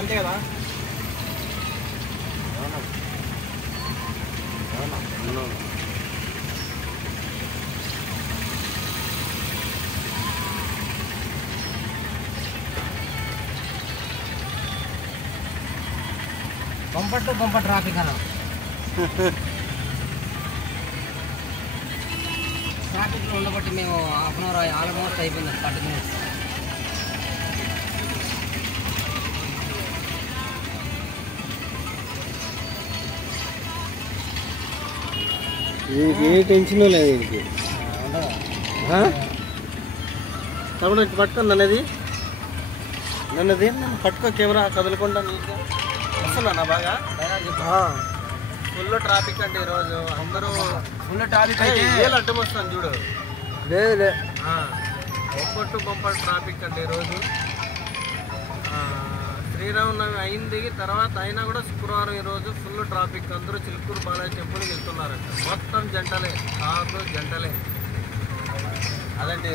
అంతే కదా. Bumper to bumper traffic అన్న. ట్రాఫిక్లో ఉండబట్టి మేము హాఫ్ అన్ అవర్ ఆల్మోస్ట్ అయిపోయింది 40 minutes. ఏ టెన్షన్ లేదు దీనికి. తమ్ముడు పట్టుకో నన్నది పట్టుకో, కెమెరా కదలకుండా నీకు వస్తుందన్న బాగా. ఫుల్ ట్రాఫిక్ అంటే ఈరోజు అందరూ ఫుల్ ట్రాఫిక్ అయితే అడ్డం వస్తాను చూడు. లేదు బొప్పట్టు బొప్పట్ ట్రాఫిక్ అంటే ఈరోజు శ్రీరామనవమి అయింది తర్వాత అయినా కూడా శుక్రవారం ఈరోజు ఫుల్ ట్రాఫిక్. అందరూ చిలుకూరు బాలాజీ టెంపుల్కి వెళ్తున్నారంట. మొత్తం జంటలే, కారు జంటలే. అదండి.